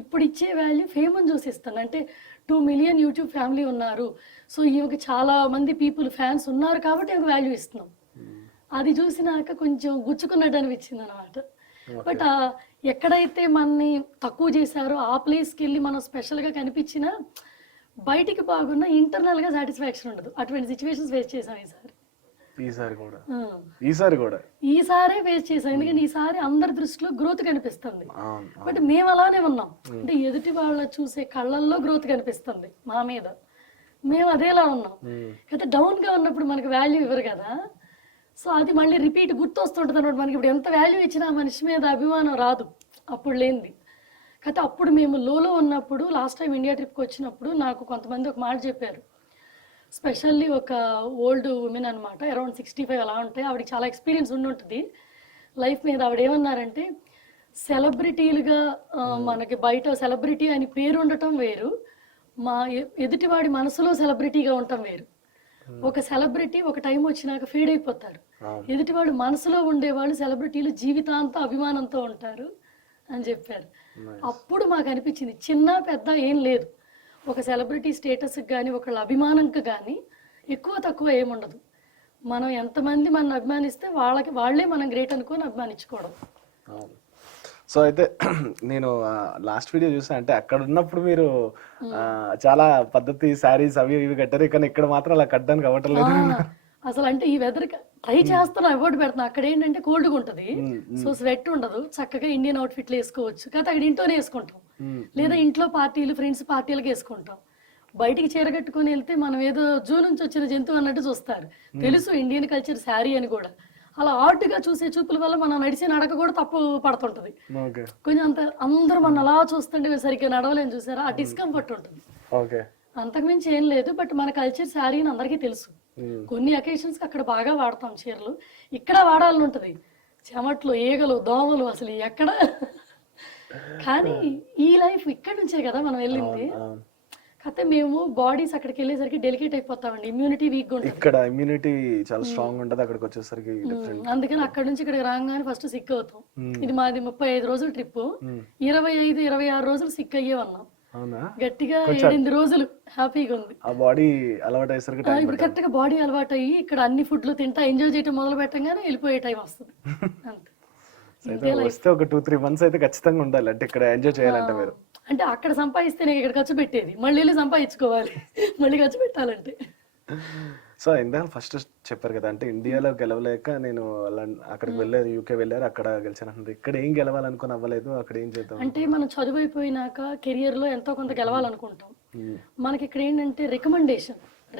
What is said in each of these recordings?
ఇప్పుడు ఇచ్చే వాల్యూ ఫేమని చూసి ఇస్తాను. అంటే 2 మిలియన్ యూట్యూబ్ ఫ్యామిలీ ఉన్నారు, సో ఈమెకి చాలా మంది పీపుల్ ఫ్యాన్స్ ఉన్నారు కాబట్టి ఈమెకు వాల్యూ ఇస్తున్నాం. అది చూసినాక కొంచెం గుచ్చుకున్నట్టు అనిపించింది అనమాట. బట్ ఎక్కడైతే మనని తక్కువ చేశారో ఆ ప్లేస్కి వెళ్ళి మనం స్పెషల్గా కనిపించినా బయటికి బాగున్నా ఇంటర్నల్గా సాటిస్ఫాక్షన్ ఉండదు. అటువంటి సిచ్యువేషన్స్ ఫేస్ చేసాం ఈసారి ఫేస్ చేసాం. ఎందుకంటే ఈసారి అందరి దృష్టిలో గ్రోత్ కనిపిస్తుంది, బట్ మేము అలానే ఉన్నాం. అంటే ఎదుటి వాళ్ళ చూసే కళ్ళల్లో గ్రోత్ కనిపిస్తుంది మా మీద, మేము అదేలా ఉన్నాం. అయితే డౌన్గా ఉన్నప్పుడు మనకు వాల్యూ ఇవ్వరు కదా, సో అది మళ్ళీ రిపీట్ గుర్తొస్తుంటుంది అనమాట. మనకి ఇప్పుడు ఎంత వాల్యూ ఇచ్చినా మనిషి మీద అభిమానం రాదు అప్పుడు లేనిది. అయితే అప్పుడు మేము లోలో ఉన్నప్పుడు లాస్ట్ టైం ఇండియా ట్రిప్కి వచ్చినప్పుడు నాకు కొంతమంది ఒక మాట చెప్పారు. స్పెషల్లీ ఒక ఓల్డ్ ఉమెన్ అనమాట, అరౌండ్ 65 అలా ఉంటాయి. ఆవిడకి చాలా ఎక్స్పీరియన్స్ ఉండుంటుంది లైఫ్ మీద. ఆవిడ ఏమన్నారంటే, సెలబ్రిటీలుగా మనకి బయట సెలబ్రిటీ అని పేరు ఉండటం వేరు, మా ఎదుటివాడి మనసులో సెలబ్రిటీగా ఉండటం వేరు. ఒక సెలబ్రిటీ ఒక టైం వచ్చినాక ఫేడ్ అయిపోతారు, ఎదుటివాడు మనసులో ఉండేవాళ్ళు సెలబ్రిటీలు జీవితాంతం అభిమానంతో ఉంటారు అని చెప్పారు. అప్పుడు మాకు అనిపించింది చిన్న పెద్ద ఏం లేదు, ఒక సెలబ్రిటీ స్టేటస్కి కానీ ఒకళ్ళ అభిమానంకి కానీ ఎక్కువ తక్కువ ఏముండదు. మనం ఎంతమంది మనం అభిమానిస్తే వాళ్ళే మనం గ్రేట్ అనుకొని అభిమానించుకోవడం. సో అయితే నేను లాస్ట్ వీడియో చూసా, అంటే అక్కడ ఉన్నప్పుడు మీరు చాలా పద్ధతి శారీస్ అవి ఇవి కట్టారు, కానీ ఇక్కడ మాత్రం అలా కట్టడానికి అవ్వట్లేదు అసలు. అంటే ఈ వెదర్ ట్రై చేస్తున్నా, అవార్డు పెడుతున్నా. అక్కడ ఏంటంటే కోల్డ్గా ఉంటుంది, సో స్వెట్ ఉండదు, చక్కగా ఇండియన్ అవుట్ఫిట్లు వేసుకోవచ్చు. కాకపోతే అక్కడ ఇంట్లోనే వేసుకుంటాం, లేదా ఇంట్లో పార్టీలు ఫ్రెండ్స్ పార్టీలకు వేసుకుంటాం. బయటికి చీర కట్టుకుని వెళ్తే మనం ఏదో జూ నుంచి వచ్చిన జంతువు అన్నట్టు చూస్తారు. తెలుసు ఇండియన్ కల్చర్ శారీ అని కూడా. అలా ఆర్ట్గా చూసే చూపుల వల్ల మనం నడిచే నడక కూడా తప్పు పడుతుంటది. కొంచెం అందరూ మనం అలా చూస్తుంటే సరిగ్గా నడవలేని చూసారా, ఆ డిస్కంఫర్ట్ ఉంటుంది. అంతకుమించి ఏం లేదు. బట్ మన కల్చర్ శారీ అని అందరికీ తెలుసు. కొన్ని అకేషన్స్ అక్కడ బాగా వాడతాం చీరలు, ఇక్కడ వాడాలని ఉంటుంది. చెమట్లు, ఈగలు, దోమలు, అసలు ఎక్కడ. కానీ ఈ లైఫ్ ఇక్కడ నుంచే కదా మనం వెళ్ళింది. కాకపోతే మేము బాడీస్ అక్కడికి వెళ్ళేసరికి డెలికేట్ అయిపోతామండి, ఇమ్యూనిటీ వీక్ ఉంటుంది. ఇక్కడ ఇమ్యూనిటీ చాలా స్ట్రాంగ్ ఉంటుంది, అక్కడికి వచ్చేసరికి అందుకని అక్కడ నుంచి ఇక్కడికి రాగానే ఫస్ట్ సిక్ అవుతాం. ఇది మాది 35 రోజుల ట్రిప్, 25-26 రోజులు సిక్ అయ్యే ఉన్నాం. గట్టిగా 7-8 రోజులు హ్యాపీగా ఉంది. ఇప్పుడు కరెక్ట్ గా బాడీ అలవాటు అయ్యి ఇక్కడ అన్ని ఫుడ్లు తింటా ఎంజాయ్ చేయడం మొదలు పెట్టగానే వెళ్ళిపోయే టైం వస్తుంది. వస్తే ఒక 2-3 months అయితే ఖచ్చితంగా ఉండాలి, అంటే ఇక్కడ ఎంజాయ్ చేయాలంటే మీరు. అంటే అక్కడ సంపాదిస్తే నేను ఇక్కడ ఖర్చు పెట్టేది, మళ్ళీ వెళ్ళి సంపాదించుకోవాలి, మళ్ళీ ఖర్చు పెట్టాలంటే. సో ఇందాక ఫస్ట్ చెప్పారు కదా, అంటే ఇండియాలో గెలవలేక నేను అక్కడికి వెళ్ళారు, యూకే వెళ్ళారు, అక్కడ గెలిచాను. ఇక్కడ ఏం గెలవాలనుకుని అవ్వలేదు, అక్కడ ఏం చేద్దాం అంటే మనం చదువు అయిపోయినాక కెరియర్ లో ఎంతో కొంత గెలవాలనుకుంటాం. మనకి ఇక్కడ ఏంటంటే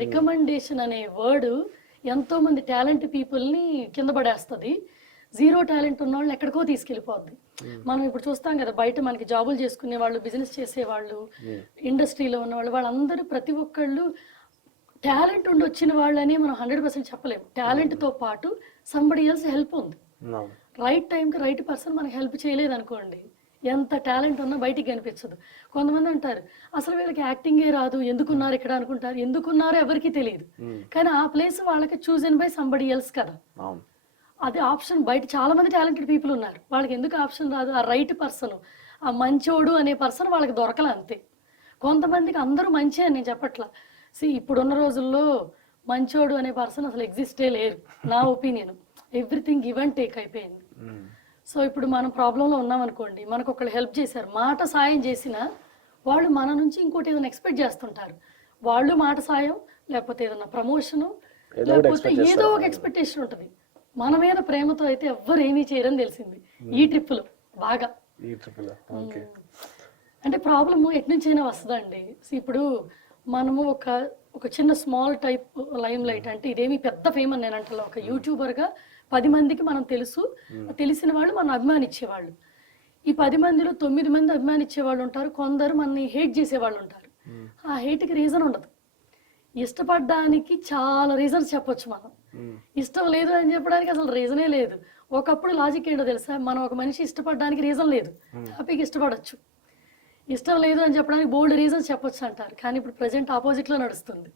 రికమెండేషన్ అనే వర్డ్ ఎంతో మంది టాలెంట్ పీపుల్ ని కింద పడేస్తుంది. జీరో టాలెంట్ ఉన్న వాళ్ళని ఎక్కడికో తీసుకెళ్ళిపోద్ది. మనం ఇప్పుడు చూస్తాం కదా, బయట మనకి జాబులు చేసుకునే వాళ్ళు, బిజినెస్ చేసేవాళ్ళు, ఇండస్ట్రీలో ఉన్న వాళ్ళు, వాళ్ళందరూ ప్రతి ఒక్కళ్ళు టాలెంట్ ఉండి వచ్చిన వాళ్ళని మనం 100% చెప్పలేము. టాలెంట్తో పాటు సంబడి ఎల్స్ హెల్ప్ ఉంది. రైట్ టైంకి రైట్ పర్సన్ మనకి హెల్ప్ చేయలేదు అనుకోండి, ఎంత టాలెంట్ ఉన్నా బయటికి కనిపించదు. కొంతమంది అంటారు అసలు వీళ్ళకి యాక్టింగే రాదు, ఎందుకున్నారు ఇక్కడ అనుకుంటారు. ఎందుకున్నారో ఎవరికి తెలియదు, కానీ ఆ ప్లేస్ వాళ్ళకి చూజన్ బై సంబడి ఎల్స్ కదా. అది ఆప్షన్ బయట చాలా మంది టాలెంటెడ్ పీపుల్ ఉన్నారు, వాళ్ళకి ఎందుకు ఆప్షన్ రాదు? ఆ రైట్ పర్సన్, ఆ మంచోడు అనే పర్సన్ వాళ్ళకి దొరకలే అంతే. కొంతమందికి అందరూ మంచి అని నేను చెప్పట్లా. ఇప్పుడున్న రోజుల్లో మంచోడు అనే పర్సన్ అసలు ఎగ్జిస్టే లేరు నా opinion. Everything give and take అయిపోయింది. సో ఇప్పుడు మనం ప్రాబ్లంలో ఉన్నాం అనుకోండి, మనకు ఒకళ్ళు హెల్ప్ చేశారు, మాట సాయం చేసినా వాళ్ళు మన నుంచి ఇంకోటి ఏదైనా ఎక్స్పెక్ట్ చేస్తుంటారు. వాళ్ళు మాట సాయం, లేకపోతే ఏదైనా ప్రమోషను, లేకపోతే ఏదో ఒక ఎక్స్పెక్టేషన్ ఉంటుంది. మన మీద ప్రేమతో అయితే ఎవ్వరు ఏమీ చేయరని తెలిసింది ఈ ట్రిప్పులో బాగా. అంటే ప్రాబ్లమ్ ఎట్నుంచైనా వస్తుందండి. ఇప్పుడు మనము ఒక చిన్న స్మాల్ టైప్ లైమ్ లైట్, అంటే ఇదేమి పెద్ద ఫేమ్ అని నేను అంటలో, ఒక యూట్యూబర్గా 10 మందికి మనం తెలుసు, తెలిసిన వాళ్ళు మనం అభిమానించేవాళ్ళు. ఈ 10 మందిలో 9 మంది అభిమానించే వాళ్ళు ఉంటారు, కొందరు మనని హేట్ చేసే వాళ్ళు ఉంటారు. ఆ హేట్కి రీజన్ ఉండదు. ఇష్టపడడానికి చాలా రీజన్స్ చెప్పొచ్చు మనం, ఇష్టం లేదు అని చెప్పడానికి అసలు రీజనే లేదు. ఒకప్పుడు లాజిక్ ఏంటో తెలుసా, మనం ఒక మనిషి ఇష్టపడడానికి రీజన్ లేదు, హ్యాపీగా ఇష్టపడచ్చు. ఇష్టం లేదు అని చెప్పడానికి బోల్డ్ రీజన్స్ చెప్పొచ్చు అంటారు, కానీ ఇప్పుడు ప్రజెంట్ ఆపోజిట్లో నడుస్తుంది.